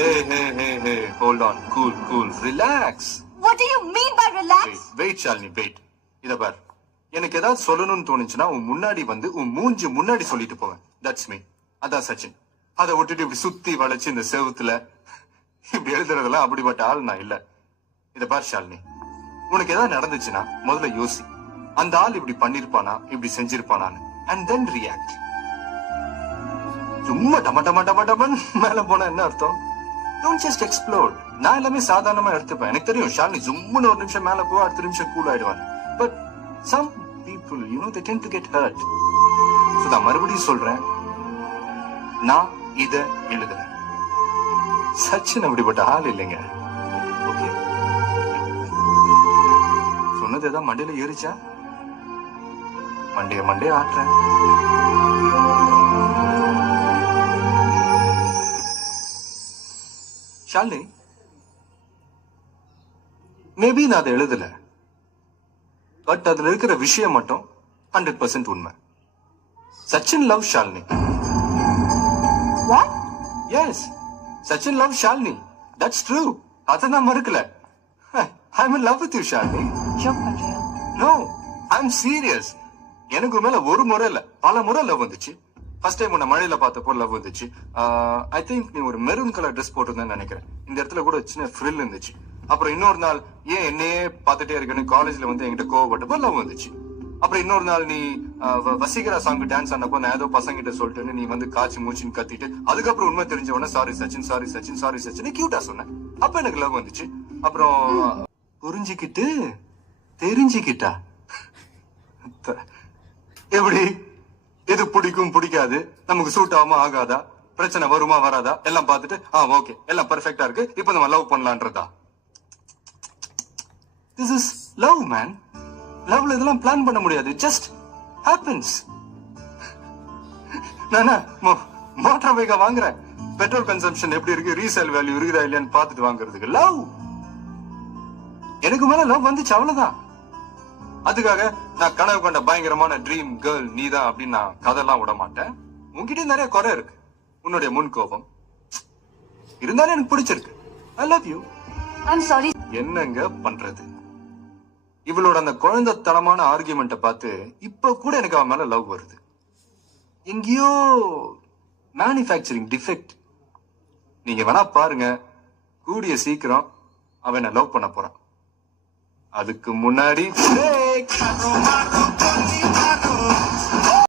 Hey, hold on. Cool. Relax. What do you mean by relax? Wait, Shalini, wait. இத பார். எனக்கு ஏதாவது சொல்லணும்னு தோணுச்சுன்னா உன் முன்னாடி வந்து உன் மூஞ்சி முன்னாடி சொல்லிட்டு போவேன். That's me. அதான் சச்சின். அதை விட்டுட்டு இப்படி சுத்தி வளைச்சு இந்த செவுத்துல இப்படி எழுதுறதெல்லாம் அப்படிப்பட்ட ஆள் நான் இல்ல. இத பார் ஷாலினி, உனக்கு ஏதாவது நடந்துச்சுன்னா முதல்ல யோசி, அந்த ஆள் இப்படி பண்ணிருப்பானா, இப்படி செஞ்சிருப்பானான்னு, and then react. சும்மா டம மேல போனா என்ன அர்த்தம்? Don't just explode. நான் எல்லாமே சாதாரணமா எடுத்துப்பேன். எனக்கு தெரியும் ஷாலினி ஜும்முன்னு ஒரு நிமிஷம் மேல போவா, அடுத்த நிமிஷம் கூல் ஆயிடுவாங்க. But some people, they tend to get hurt. So நான் மறுபடியும் சொல்றேன், நான் இத எழுதுறேன். சச்சின் அப்படிப்பட்ட ஆள் இல்லைங்க. ஓகே, சொன்னது ஏதாவது மண்டையில ஏறிச்சா? மண்டைய ஆட்டுறேன். ஷாலினி, மேபி நான் அதை எழுதல, பட் அதுல இருக்கிற விஷயம் மட்டும் 100% உண்மை. Sachin love Shalini. What? Yes, Sachin loves Shalini. That's true. அதை நான் மறுக்கல. I'm in love with you, Shalini. Joke பண்றியா? No, I'm serious. எனக்கு மேல ஒரு முறை இல்ல, பல முறை லவ் வந்துச்சு. ஃபர்ஸ்ட் டைம் உன்னை மழையில பார்த்தப்போ லவ் வந்துச்சு. ஐ திங்க் நீ ஒரு மெரூன் கலர் ட்ரெஸ் போட்டிருந்தேன்னு நினைக்கிறேன். இந்த இடத்துல கூட சின்ன ஃப்ரில் இருந்துச்சு. அப்புறம் இன்னொரு நாள் ஏன் என்னையே பார்த்துட்டே இருக்கேன்னு காலேஜ்ல வந்து என்கிட்ட கோவப்பட்டப்போ லவ் வந்துச்சு. அப்புறம் இன்னொரு நாள் நீ வசீகரா சாங் டான்ஸ் ஆனப்போ நான் ஏதோ பசங்கிட்ட சொல்லிட்டு நீ வந்து காய்ச்சி மூச்சின்னு கத்திட்டு, அதுக்கப்புறம் உண்மை தெரிஞ்ச உடனே சாரி சச்சின் கியூட்டா சொன்னேன். அப்ப எனக்கு லவ் வந்துச்சு. அப்புறம் புரிஞ்சுக்கிட்டு தெரிஞ்சுக்கிட்டா எப்படி, எது பிடிக்கும் பிடிக்காது, நமக்கு சூட் ஆகுமா ஆகாதா, பிரச்சனை வருமா வராதா எல்லாம் பார்த்துட்டு ஓகே எல்லாம் பெர்ஃபெக்ட்டா இருக்கு, இப்ப நம்ம லவ் பண்ணலான்றதா? This is love man. லவ்ல இதெல்லாம் பிளான் பண்ண முடியாது. Just happens. நானா மோட்டார் பைக்கா வாங்குறேன், பெட்ரோல் கன்சம்ஷன் எப்படி இருக்கு, ரீசேல் வேல்யூ இருக்குதா இல்லையான்னு பார்த்துட்டு வாங்குறதுக்கு. லவ், எனக்கு மேல லவ் வந்துச்சு, அவ்வளவுதான். அதுக்காக நான் கனவு கண்ட பயங்கரமான ட்ரீம் கேர்ள் நீதான் அப்படின்னு நான் கதெல்லாம் விட மாட்டேன். உன்கிட்ட நிறைய குறை இருக்கு, உன்னுடைய முன் கோபம் இருந்தாலும் எனக்கு பிடிச்சிருக்கு. I love you. I'm sorry. என்னங்க பண்றது, இவளோட அந்த குழந்தைத்தனமான ஆர்கியூமெண்ட்டை பார்த்து இப்ப கூட எனக்கு அவன் மேல லவ் வருது. எங்கேயோ மேனுஃபேக்சரிங் டிஃபெக்ட். நீங்க வேணா பாருங்க, கூடிய சீக்கிரம் அவன் லவ் பண்ண போறான். அதுக்கு முன்னாடி